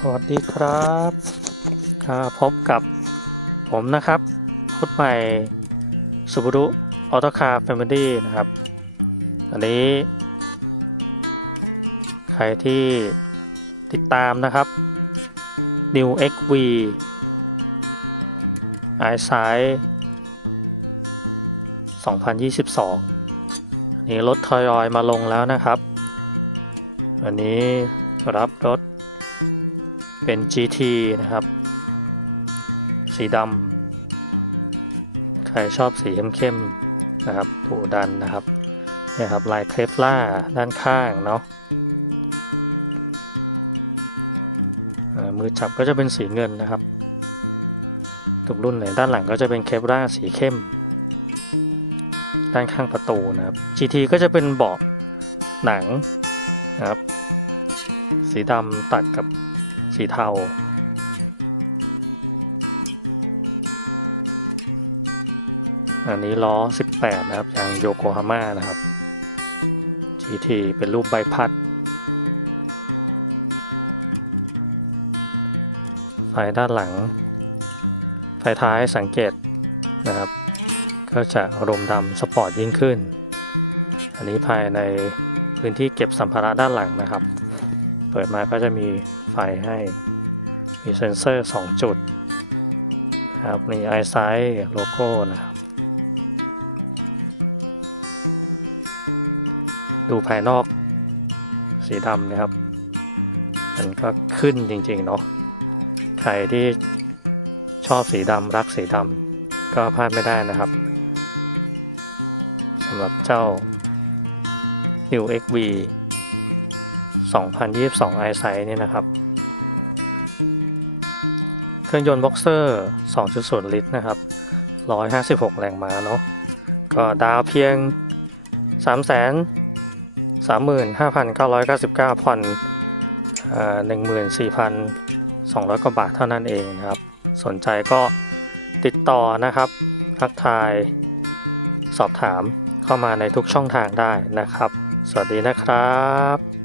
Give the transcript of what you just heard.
สวัสดีครับพบกับผมนะครับพุทใหม่สุบรุออโตคาร์แฟมิลี่นะครับ อันนี้ ใครที่ติดตามนะครับ New XV i s i 2022 อันนี้รถทยอยมาลงแล้วนะครับวันนี้รับรถ เป็น GT นะครับ สีดำใครชอบสีเข้มๆนะครับถูดันนะครับนี่ครับลายเคลฟล่าด้านข้างเนาะมือจับก็จะเป็นสีเงินนะครับ ทุกรุ่นเลยด้านหลังก็จะเป็นเคลฟล่าสีเข้ม ด้านข้างประตูนะครับ GT ก็จะเป็นเบาะหนังนะครับ สีดำตัดกับ สีเทา อันนี้ล้อ 18 นะครับยางโยโกฮาม่านะครับ GT เป็นรูปใบพัด ไฟด้านหลัง ไฟท้ายสังเกตนะครับ ก็จะรมดำสปอร์ตยิ่งขึ้น อันนี้ภายในพื้นที่เก็บสัมภาระด้านหลังนะครับ เปิดมาก็จะมีไฟให้ มีเซ็นเซอร์ 2 จุดครับมี i s i โลโก้นะครับดูภายนอกสีดำนะครับ มันก็ขึ้นจริงๆเนาะใครที่ชอบสีดำรักสีดำก็พลาดไม่ได้นะครับสำหรับเจ้า New XV 2022 i s i นี่นะครับ เครื่องยนต์บ็อกเซอร์ 2.0 ลิตรนะครับ 156 แรงม้าเนาะ ก็ดาวเพียง 3 3 35,999 ผ่อน14,200 กว่าบาทเท่านั้นเองนะครับ สนใจก็ติดต่อนะครับ ทักทาย สอบถามเข้ามาในทุกช่องทางได้นะครับ สวัสดีนะครับ